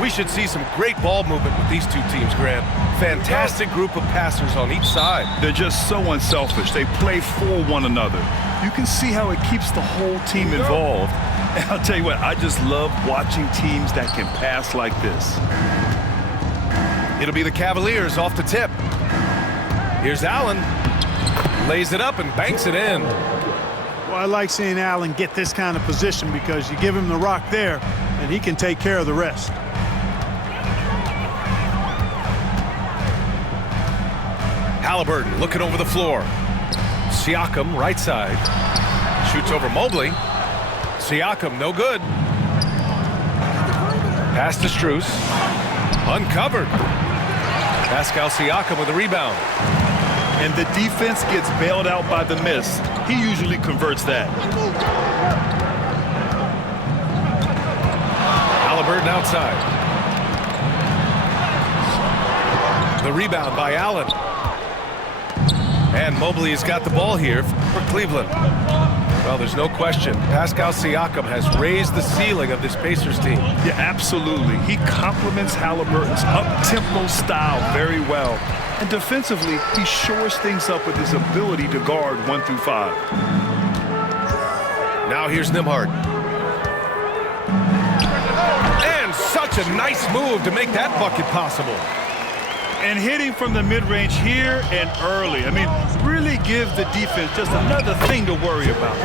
We should see some great ball movement with these two teams, Grant. Fantastic group of passers on each side. They're just so unselfish. They play for one another. You can see how it keeps the whole team involved. And I'll tell you what, I just love watching teams that can pass like this. It'll be the Cavaliers off the tip. Here's Allen. Lays it up and banks it in. Well, I like seeing Allen get this kind of position because you give him the rock there, and he can take care of the rest. Halliburton looking over the floor. Siakam, right side. Shoots over Mobley. Siakam, no good. Pass to Strus. Uncovered. Pascal Siakam with a rebound. And the defense gets bailed out by the miss. He usually converts that. Halliburton outside. The rebound by Allen. And Mobley has got the ball here for Cleveland. Well, there's no question. Pascal Siakam has raised the ceiling of this Pacers team. Yeah, absolutely. He complements Halliburton's up-tempo style very well. And defensively, he shores things up with his ability to guard 1 through 5. Now here's Nembhard. And such a nice move to make that bucket possible. And hitting from the mid-range here and early. I mean, really give the defense just another thing to worry about.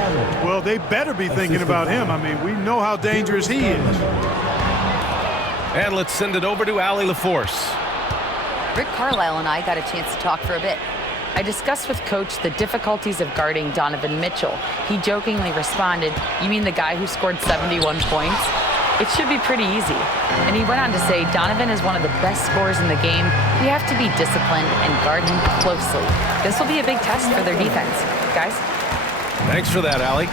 Well, they better be thinking about him. I mean, we know how dangerous he is. And let's send it over to Allie LaForce. Rick Carlisle and I got a chance to talk for a bit. I discussed with Coach the difficulties of guarding Donovan Mitchell. He jokingly responded, "You mean the guy who scored 71 points? It should be pretty easy." And he went on to say, "Donovan is one of the best scorers in the game. We have to be disciplined and guard him closely. This will be a big test for their defense." Guys? Thanks for that, Allie.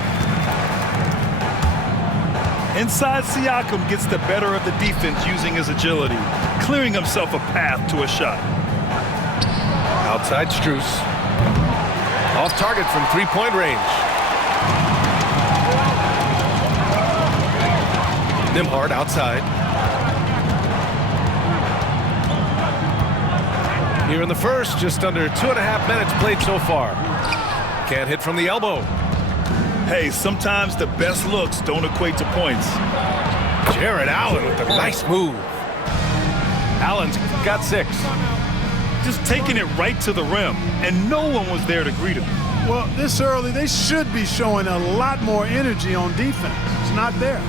Inside, Siakam gets the better of the defense using his agility, clearing himself a path to a shot. Outside Strus. Off target from three-point range. Nembhard outside. Here in the first, just under 2.5 minutes played so far. Can't hit from the elbow. Hey, sometimes the best looks don't equate to points. Jarrett Allen with a nice move. Allen's got 6. Just taking it right to the rim, and no one was there to greet him. Well, this early, they should be showing a lot more energy on defense. It's not there.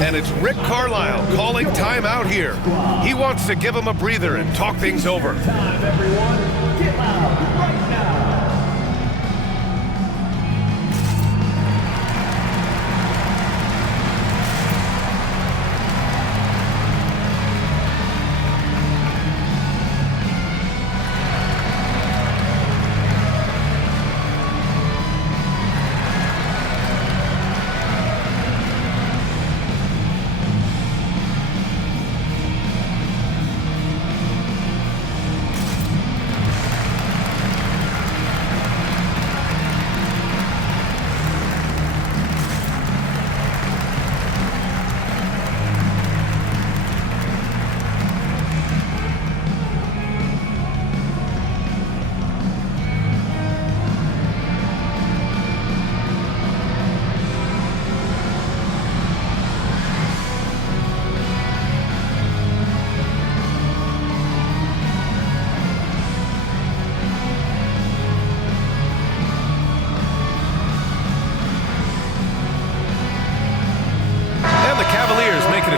And it's Rick Carlisle calling timeout here. He wants to give him a breather and talk things over. Time, everyone. Get loud right now.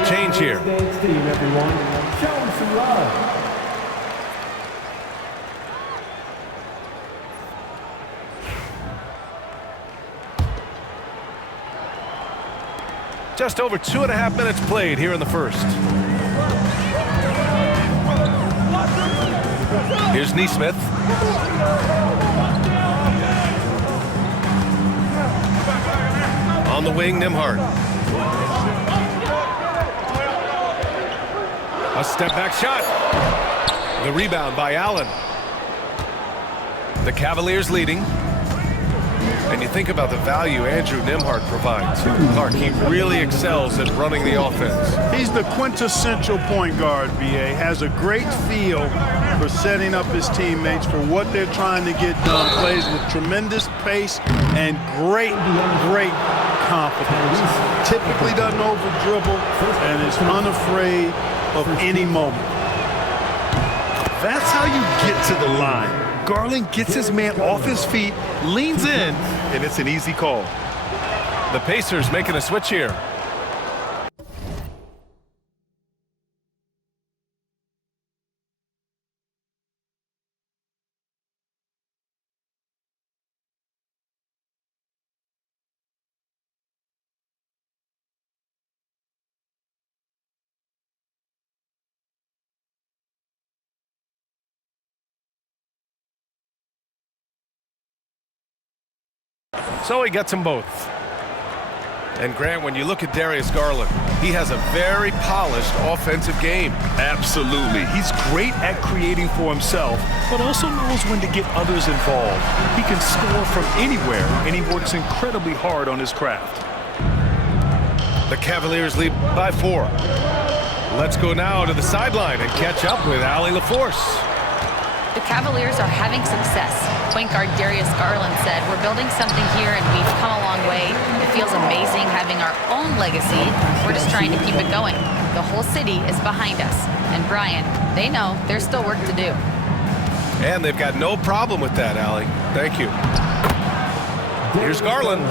Change here. Dance team, everyone. Show them some love. Just over 2.5 minutes played here in the first. Here's Nesmith. On the wing, Nembhard. A step-back shot. The rebound by Allen. The Cavaliers leading. And you think about the value Andrew Nembhard provides. Clark, he really excels at running the offense. He's the quintessential point guard, B.A. Has a great feel for setting up his teammates for what they're trying to get done. Plays with tremendous pace and great confidence. Typically doesn't over-dribble and is unafraid of any moment. That's how you get to the line. Garland gets his man off his feet, leans in, and it's an easy call. The Pacers making a switch here. So he gets them both. And Grant, when you look at Darius Garland, he has a very polished offensive game. Absolutely. He's great at creating for himself, but also knows when to get others involved. He can score from anywhere, and he works incredibly hard on his craft. The Cavaliers lead by 4. Let's go now to the sideline and catch up with Allie LaForce. The Cavaliers are having success. Point guard Darius Garland said, "We're building something here and we've come a long way. It feels amazing having our own legacy. We're just trying to keep it going. The whole city is behind us." And Brian, they know there's still work to do. And they've got no problem with that, Allie. Thank you. Here's Garland.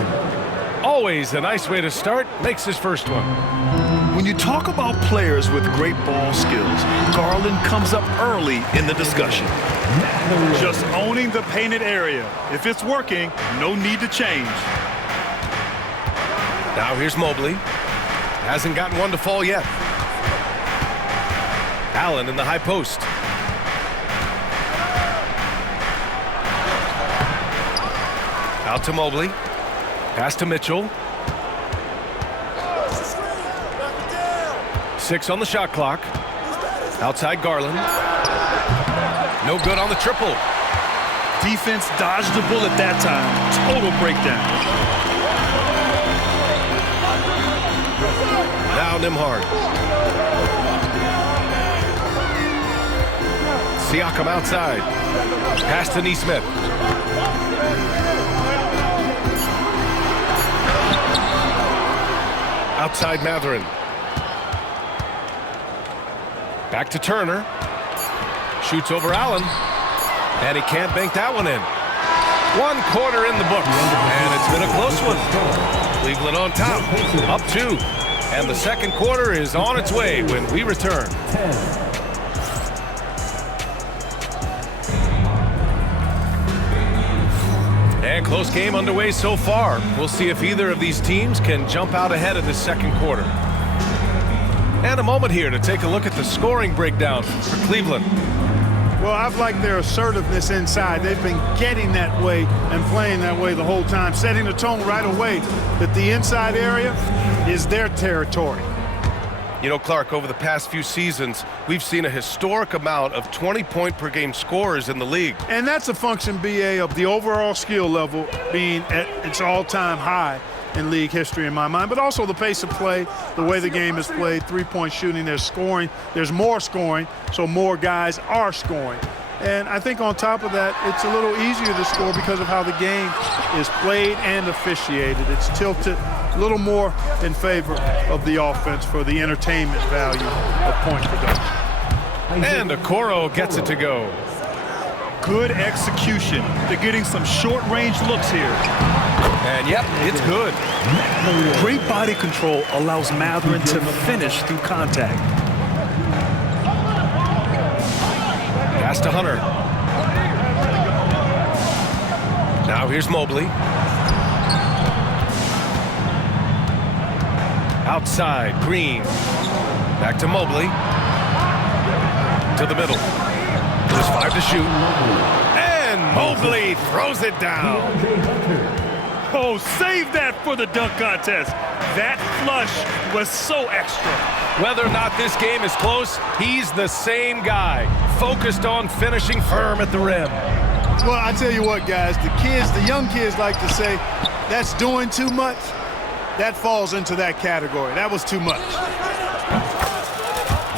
Always a nice way to start. Makes his first one. When you talk about players with great ball skills, Garland comes up early in the discussion. Just owning the painted area. If it's working, no need to change. Now here's Mobley. Hasn't gotten one to fall yet. Allen in the high post. Out to Mobley. Pass to Mitchell. 6 on the shot clock. Outside Garland. No good on the triple. Defense dodged the bullet that time. Total breakdown. Now Nembhard. Siakam outside. Pass to Nesmith. Outside Mathurin. Back to Turner. Shoots over Allen. And he can't bank that one in. 1 quarter in the books. And it's been a close one. Cleveland on top. Up 2. And the second quarter is on its way when we return. And close game underway so far. We'll see if either of these teams can jump out ahead of this second quarter. And a moment here to take a look at the scoring breakdown for Cleveland. Well, I've liked their assertiveness inside. They've been getting that way and playing that way the whole time, setting the tone right away that the inside area is their territory. You know, Clark, over the past few seasons, we've seen a historic amount of 20-point-per-game scorers in the league. And that's a function, B.A., of the overall skill level being at its all-time high in league history in my mind, but also the pace of play, the way the game is played, three-point shooting, there's scoring, there's more scoring, so more guys are scoring. And I think on top of that, it's a little easier to score because of how the game is played and officiated. It's tilted a little more in favor of the offense for the entertainment value of point production. And Okoro gets it to go. Good execution. They're getting some short-range looks here. And yep, it's good. Great body control allows Mathurin to finish through contact. Pass to Hunter. Now here's Mobley. Outside, Green. Back to Mobley. To the middle. There's 5 to shoot. And Mobley throws it down. Oh, save that for the dunk contest. That flush was so extra. Whether or not this game is close, he's the same guy, focused on finishing firm at the rim. Well, I tell you what, guys, the young kids like to say, that's doing too much. That falls into that category. That was too much.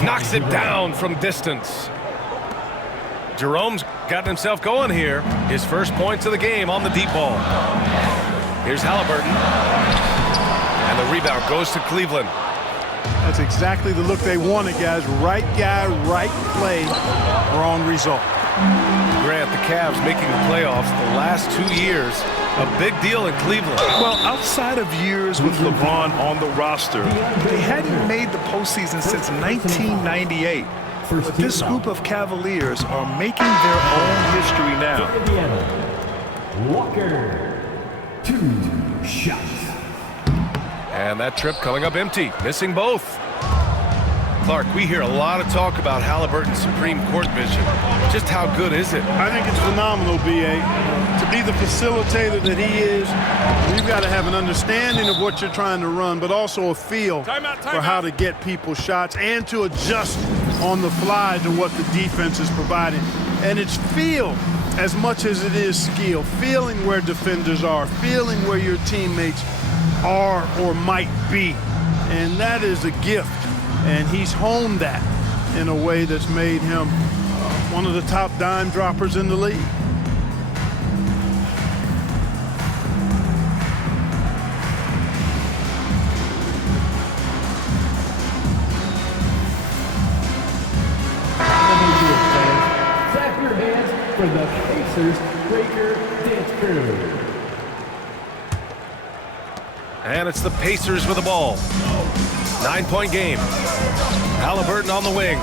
Knocks it down from distance. Jerome's gotten himself going here. His first points of the game on the deep ball. Here's Halliburton. And the rebound goes to Cleveland. That's exactly the look they wanted, guys. Right guy, right play, wrong result. Grant, the Cavs making the playoffs the last 2 years. A big deal in Cleveland. Well, outside of years with LeBron on the roster, they hadn't made the postseason since 1998. But this group of Cavaliers are making their own history now. Indiana. Walker. 2 shots. And that trip coming up empty, missing both. Clark, we hear a lot of talk about Halliburton's supreme court vision. Just how good is it? I think it's phenomenal, B.A. To be the facilitator that he is, you've got to have an understanding of what you're trying to run, but also a feel for how to get people shots and to adjust on the fly to what the defense is providing. And it's feel as much as it is skill. Feeling where defenders are, feeling where your teammates are or might be. And that is a gift. And he's honed that in a way that's made him one of the top dime droppers in the league. Clap your hands for the Pacers Breaker Dance Crew. And it's the Pacers with the ball. 9-point game. Halliburton on the wing.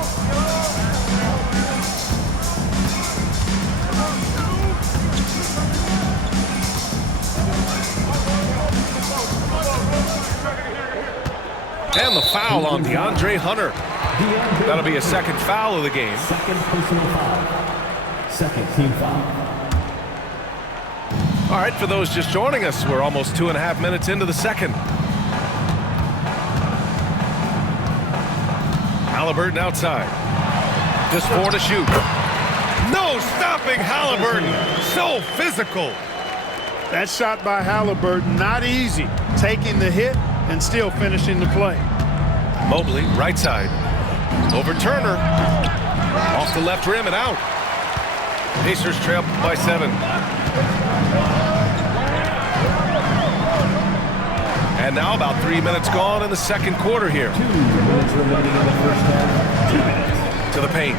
And the foul on DeAndre Hunter. That'll be a second foul of the game. Second personal foul. Second team foul. All right, for those just joining us, we're almost 2.5 minutes into the second. Halliburton outside. Just 4 to shoot. No stopping Halliburton. So physical. That shot by Halliburton, not easy. Taking the hit and still finishing the play. Mobley, right side. Over Turner. Off the left rim and out. Pacers trail by 7. And now about 3 minutes gone in the second quarter here. 2 minutes remaining in the first half. 2 minutes. To the paint.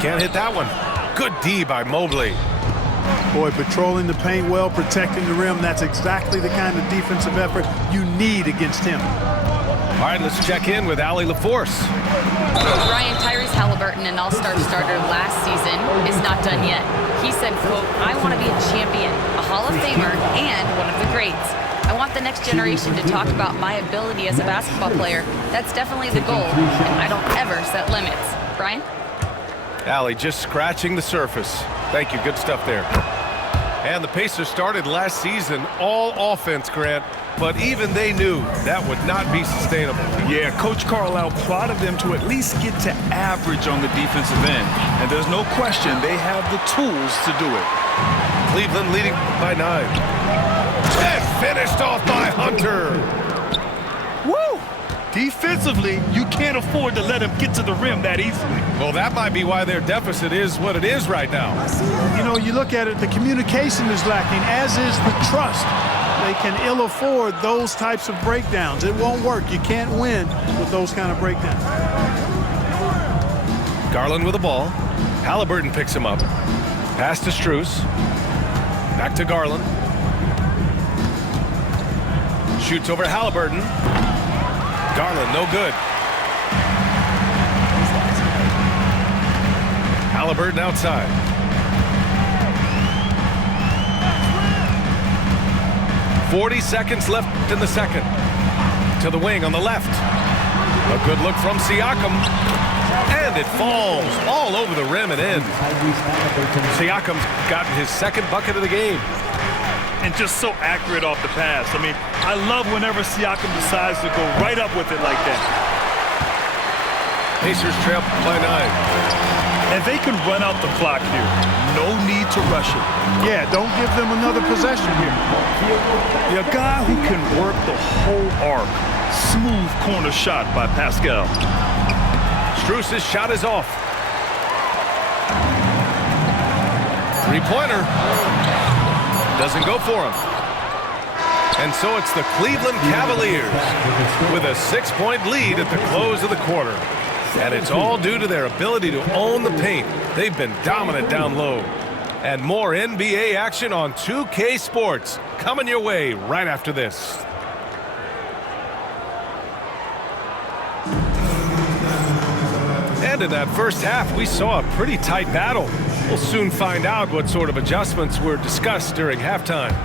Can't hit that one. Good D by Mobley. Boy, patrolling the paint well, protecting the rim. That's exactly the kind of defensive effort you need against him. All right, let's check in with Allie LaForce. Ryan, Tyrese Halliburton, an all-star starter last season, is not done yet. He said, quote, I want to be a champion, a Hall of Famer, and one of the greats. I want the next generation to talk about my ability as a basketball player. That's definitely the goal, and I don't ever set limits. Brian? Allie just scratching the surface. Thank you, good stuff there. And the Pacers started last season all offense, Grant, but even they knew that would not be sustainable. Yeah, Coach Carlisle prodded them to at least get to average on the defensive end. And there's no question they have the tools to do it. Cleveland leading by 9. And finished off by Hunter. Woo! Defensively, you can't afford to let him get to the rim that easily. Well, that might be why their deficit is what it is right now. You know, you look at it, the communication is lacking, as is the trust. They can ill afford those types of breakdowns. It won't work. You can't win with those kind of breakdowns. Garland with the ball. Halliburton picks him up. Pass to Strus. Back to Garland. Shoots over Halliburton. Garland, no good. Halliburton outside. .40 seconds left in the second. To the wing on the left. A good look from Siakam. And it falls all over the rim and in. Siakam's gotten his second bucket of the game. And just so accurate off the pass. I mean, I love whenever Siakam decides to go right up with it like that. Pacers trail by 9. And they can run out the clock here. No need to rush it. Yeah, don't give them another possession here. A guy who can work the whole arc. Smooth corner shot by Pascal. Strus's shot is off. Three-pointer. Doesn't go for him. And so it's the Cleveland Cavaliers with a 6-point lead at the close of the quarter. And it's all due to their ability to own the paint. They've been dominant down low. And more NBA action on 2K Sports coming your way right after this. And in that first half, we saw a pretty tight battle. We'll soon find out what sort of adjustments were discussed during halftime.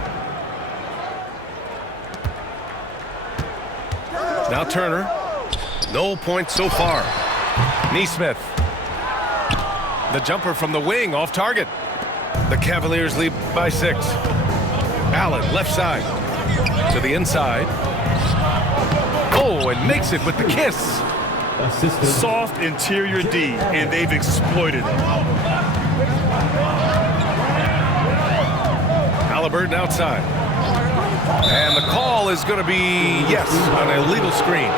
Now Turner. No points so far. Nesmith. The jumper from the wing off target. The Cavaliers lead by 6. Allen left side to the inside. Oh, and makes it with the kiss. Soft interior D, and they've exploited it. Halliburton outside. And the call is going to be, yes, on a illegal screen.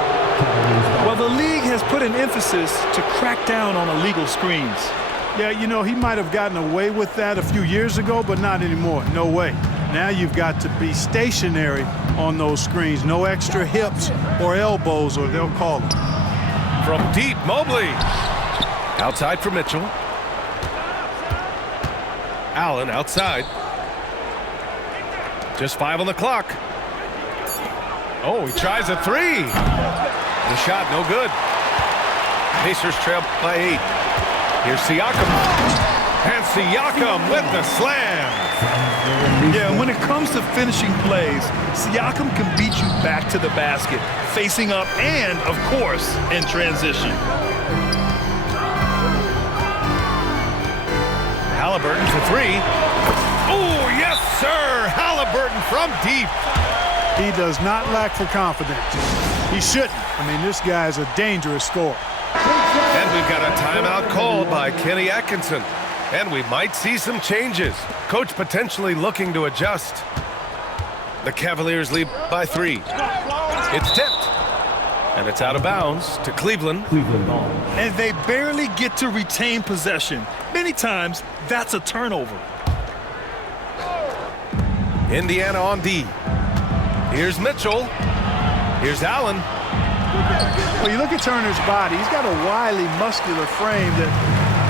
Well, the league has put an emphasis to crack down on illegal screens. Yeah, you know, he might have gotten away with that a few years ago, but not anymore. No way. Now you've got to be stationary on those screens. No extra hips or elbows, or they'll call them. From deep, Mobley. Outside for Mitchell. Allen outside. Just 5 on the clock. Oh, he tries a 3. The shot, no good. Pacers trail by 8. Here's Siakam. And Siakam with the slam. Yeah, when it comes to finishing plays, Siakam can beat you back to the basket, facing up and, of course, in transition. Halliburton for 3. Oh, yes, sir. Halliburton from deep. He does not lack for confidence. He shouldn't. I mean, this guy's a dangerous scorer. And we've got a timeout called by Kenny Atkinson. And we might see some changes. Coach potentially looking to adjust. The Cavaliers lead by 3. It's tipped. And it's out of bounds to Cleveland. And they barely get to retain possession. Many times, that's a turnover. Indiana on D. Here's Mitchell. Here's Allen. Well, you look at Turner's body. He's got a wily, muscular frame that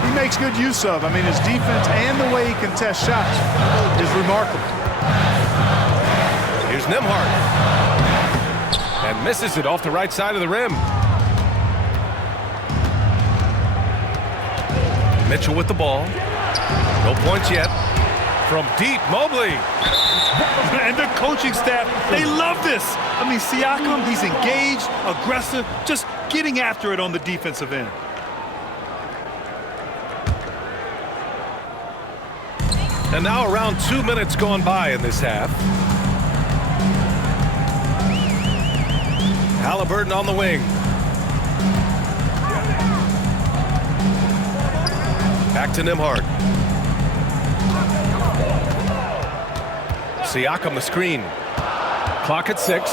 he makes good use of. I mean, his defense and the way he contests shots is remarkable. Here's Nembhard. And misses it off the right side of the rim. Mitchell with the ball. No points yet. From deep, Mobley. And the coaching staff, they love this. I mean, Siakam, he's engaged, aggressive, just getting after it on the defensive end. And now around 2 minutes gone by in this half. Halliburton on the wing. Back to Nembhard. Siakam the screen. Clock at 6.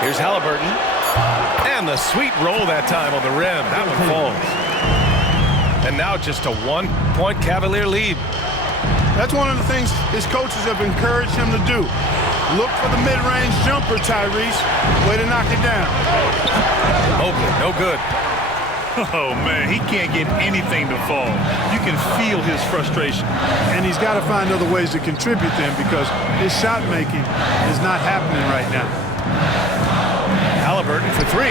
Here's Halliburton. And the sweet roll that time on the rim. That one falls. And now just a 1-point Cavalier lead. That's one of the things his coaches have encouraged him to do. Look for the mid-range jumper, Tyrese. Way to knock it down. Mobley, no good. Oh, man, he can't get anything to fall. You can feel his frustration. And he's got to find other ways to contribute them because his shot making is not happening right now. Halliburton for 3.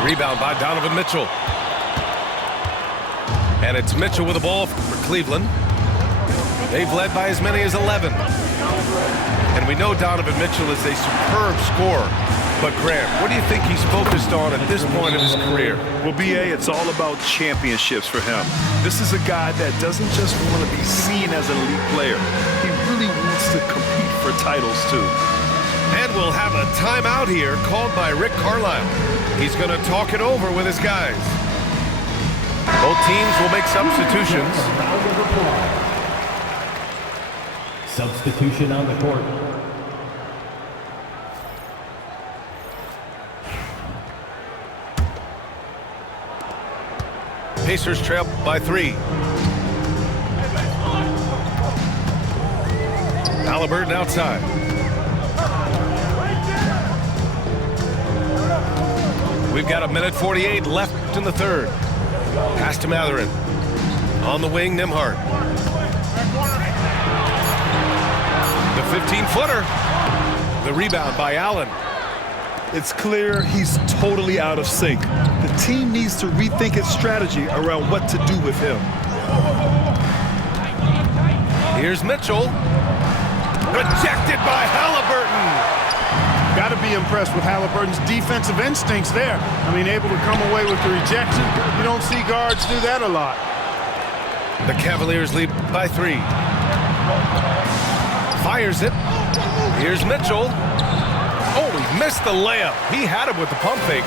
The rebound by Donovan Mitchell. And it's Mitchell with the ball for Cleveland. They've led by as many as 11. And we know Donovan Mitchell is a superb scorer. But, Grant, what do you think he's focused on at this point of his career? Well, B.A., it's all about championships for him. This is a guy that doesn't just want to be seen as an elite player. He really wants to compete for titles, too. And we'll have a timeout here called by Rick Carlisle. He's going to talk it over with his guys. Both teams will make substitutions. Round of applause. Substitution on the court. Pacers trail by 3. Halliburton outside. We've got 1:48 left in the third. Pass to Mathurin. On the wing, Nembhard. The 15-footer. The rebound by Allen. It's clear he's totally out of sync. The team needs to rethink its strategy around what to do with him. Here's Mitchell. Rejected by Halliburton. Got to be impressed with Halliburton's defensive instincts there. I mean, able to come away with the rejection. You don't see guards do that a lot. The Cavaliers lead by 3. Fires it. Here's Mitchell. Oh, he missed the layup. He had him with the pump fake.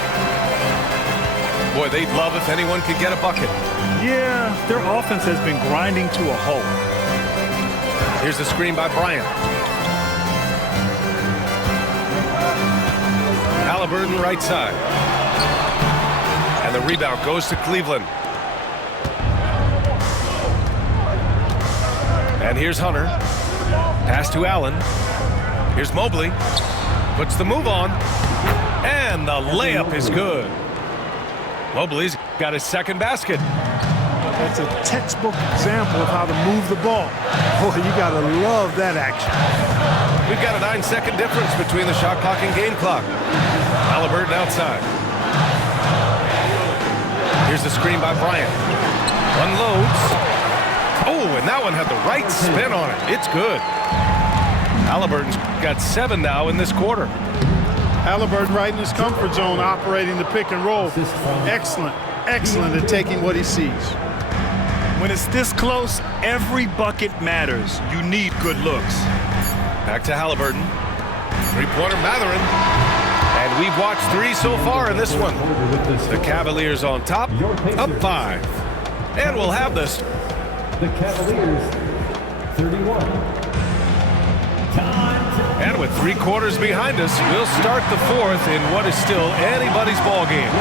Boy, they'd love if anyone could get a bucket. Yeah, their offense has been grinding to a halt. Here's the screen by Bryant. Halliburton right side. And the rebound goes to Cleveland. And here's Hunter. Pass to Allen. Here's Mobley. Puts the move on. And the layup is good. Mobley's got his second basket. That's a textbook example of how to move the ball. Boy, you got to love that action. We've got a 9-second difference between the shot clock and game clock. Halliburton outside. Here's the screen by Bryant. Unloads. Oh, and that one had the right spin on it. It's good. Halliburton's got 7 now in this quarter. Halliburton right in his comfort zone, operating the pick and roll. Excellent, excellent at taking what he sees. When it's this close, every bucket matters. You need good looks. Back to Halliburton. Three-pointer Mathurin. And we've watched 3 so far in this one. The Cavaliers on top, up 5. And we'll have this. The Cavaliers, 31. And with 3 quarters behind us, we'll start the 4th in what is still anybody's ball game.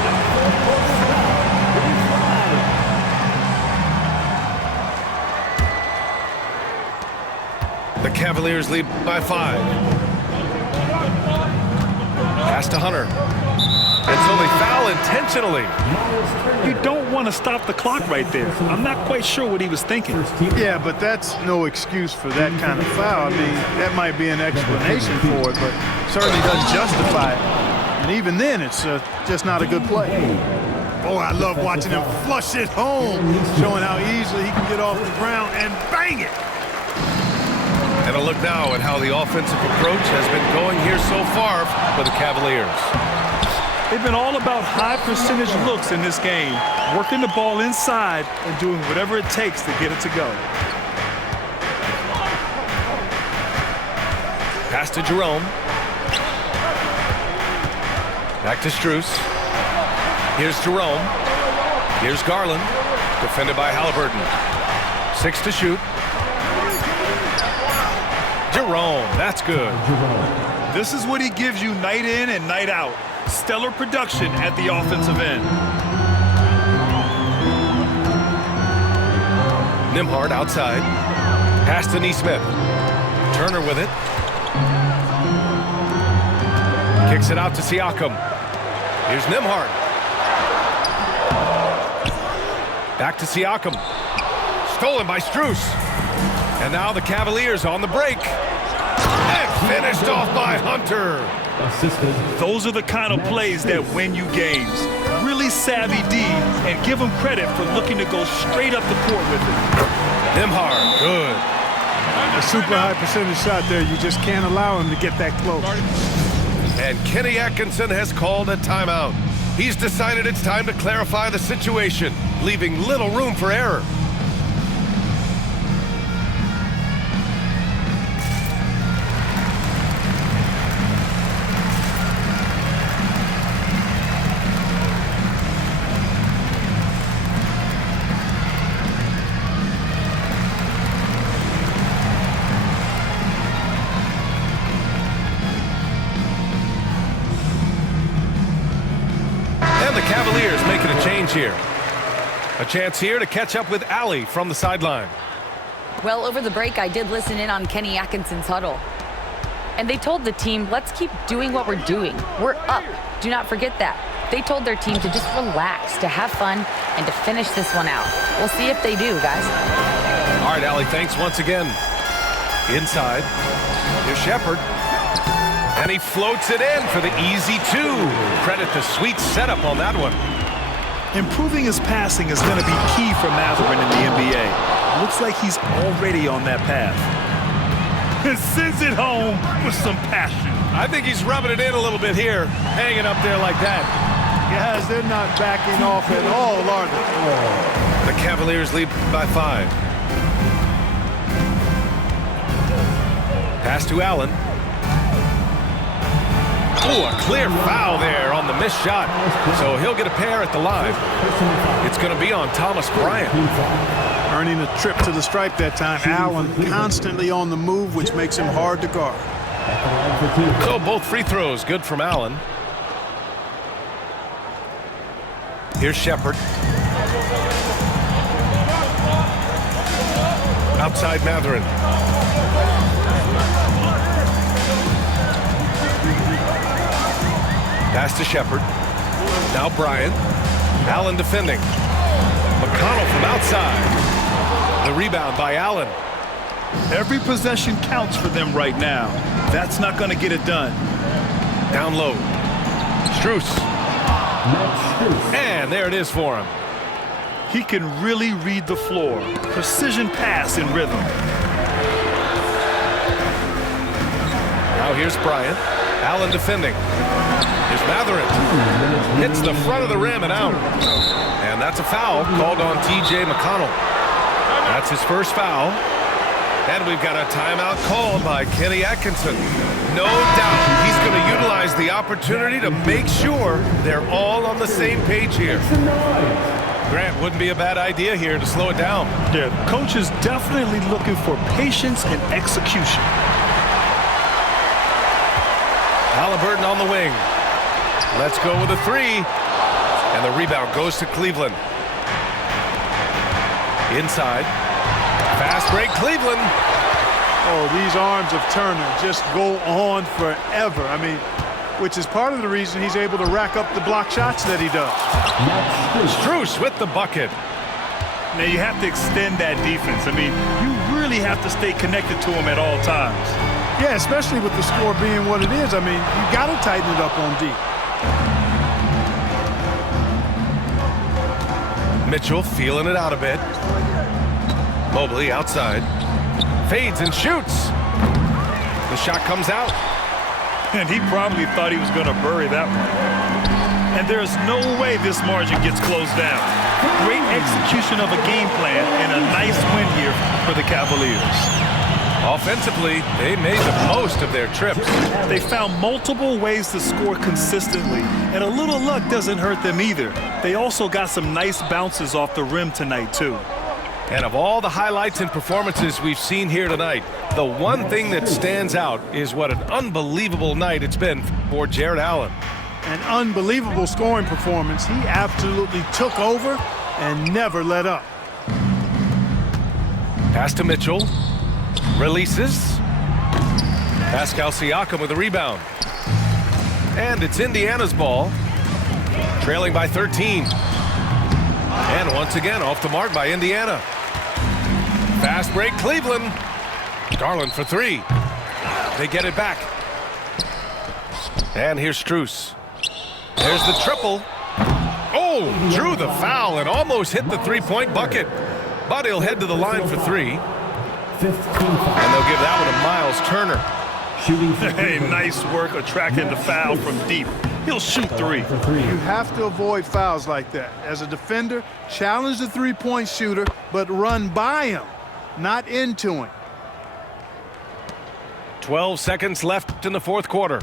The Cavaliers lead by 5. Pass to Hunter. And so they foul intentionally. You don't want to stop the clock right there. I'm not quite sure what he was thinking. Yeah, but that's no excuse for that kind of foul. I mean, that might be an explanation for it, but certainly doesn't justify it. And even then, it's just not a good play. Boy, I love watching him flush it home, showing how easily he can get off the ground and bang it. And a look now at how the offensive approach has been going here so far for the Cavaliers. They've been all about high percentage looks in this game, working the ball inside and doing whatever it takes to get it to go. Pass to Jerome. Back to Strus. Here's Jerome. Here's Garland. Defended by Halliburton. 6 to shoot. Jerome, that's good. This is what he gives you night in and night out. Stellar production at the offensive end. Nembhard outside. Pass to Nesmith. Turner with it. Kicks it out to Siakam. Here's Nembhard. Back to Siakam. Stolen by Strus. And now the Cavaliers on the break. And finished off by Hunter. Assisted. Those are the kind of plays that win you games. Really savvy D, and give him credit for looking to go straight up the court with it. Nembhard, good. A super high percentage shot there. You just can't allow him to get that close. And Kenny Atkinson has called a timeout. He's decided it's time to clarify the situation, leaving little room for error. change here. A chance here to catch up with Allie from the sideline. Well, over the break, I did listen in on Kenny Atkinson's huddle. And they told the team, let's keep doing what we're doing. We're up. Do not forget that. They told their team to just relax, to have fun, and to finish this one out. We'll see if they do, guys. All right, Allie, thanks once again. Inside. Here's Shepard. And he floats it in for the easy 2. Credit the sweet setup on that one. Improving his passing is going to be key for Mathurin in the NBA. Looks like he's already on that path. And sends it home with some passion. I think he's rubbing it in a little bit here, hanging up there like that. Guys, they're not backing off at all, are they? The Cavaliers lead by 5. Pass to Allen. Oh, a clear foul there on the missed shot. So he'll get a pair at the line. It's going to be on Thomas Bryant. Earning a trip to the stripe that time. Allen constantly on the move, which makes him hard to guard. So both free throws good from Allen. Here's Shepard. Outside Mathurin. Pass to Shepard. Now Bryant. Allen defending. McConnell from outside. The rebound by Allen. Every possession counts for them right now. That's not going to get it done. Down low. Strus. And there it is for him. He can really read the floor. Precision pass in rhythm. Now here's Bryant. Allen defending. Here's Mathurin. Hits the front of the rim and out. And that's a foul called on T.J. McConnell. That's his first foul. And we've got a timeout called by Kenny Atkinson. No doubt he's going to utilize the opportunity to make sure they're all on the same page here. Grant, wouldn't be a bad idea here to slow it down. Yeah, coach is definitely looking for patience and execution. Halliburton on the wing. Let's go with a 3. And the rebound goes to Cleveland. Inside. Fast break, Cleveland. Oh, these arms of Turner just go on forever. I mean, which is part of the reason he's able to rack up the block shots that he does. Strus with the bucket. Now you have to extend that defense. I mean, you really have to stay connected to him at all times. Yeah, especially with the score being what it is. I mean, you got to tighten it up on D. Mitchell feeling it out a bit. Mobley outside. Fades and shoots. The shot comes out. And he probably thought he was going to bury that one. And there's no way this margin gets closed down. Great execution of a game plan and a nice win here for the Cavaliers. Offensively, they made the most of their trips. They found multiple ways to score consistently, and a little luck doesn't hurt them either. They also got some nice bounces off the rim tonight, too. And of all the highlights and performances we've seen here tonight, the one thing that stands out is what an unbelievable night it's been for Jarrett Allen. An unbelievable scoring performance. He absolutely took over and never let up. Pass to Mitchell. Releases. Pascal Siakam with a rebound. And it's Indiana's ball. Trailing by 13. And once again off the mark by Indiana. Fast break Cleveland. Garland for 3. They get it back. And here's Strus. There's the triple. Oh, drew the foul and almost hit the three-point bucket. But he'll head to the line for 3. And they'll give that one to Miles Turner. Hey, nice work attracting the foul from deep. He'll shoot 3. You have to avoid fouls like that. As a defender, challenge the three-point shooter, but run by him, not into him. 12 seconds left in the fourth quarter.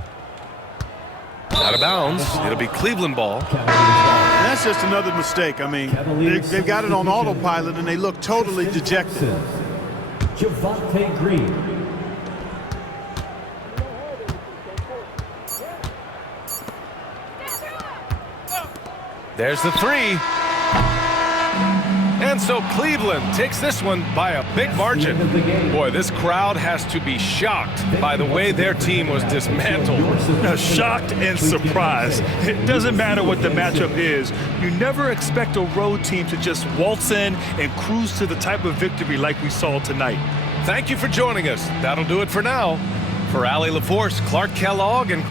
Out of bounds. It'll be Cleveland ball. And that's just another mistake. I mean, they've got it on autopilot, and they look totally dejected. Javonte Green. There's the three. And so Cleveland takes this one by a big margin. Boy, this crowd has to be shocked by the way their team was dismantled. Shocked and surprised. It doesn't matter what the matchup is. You never expect a road team to just waltz in and cruise to the type of victory like we saw tonight. Thank you for joining us. That'll do it for now. For Allie LaForce, Clark Kellogg, and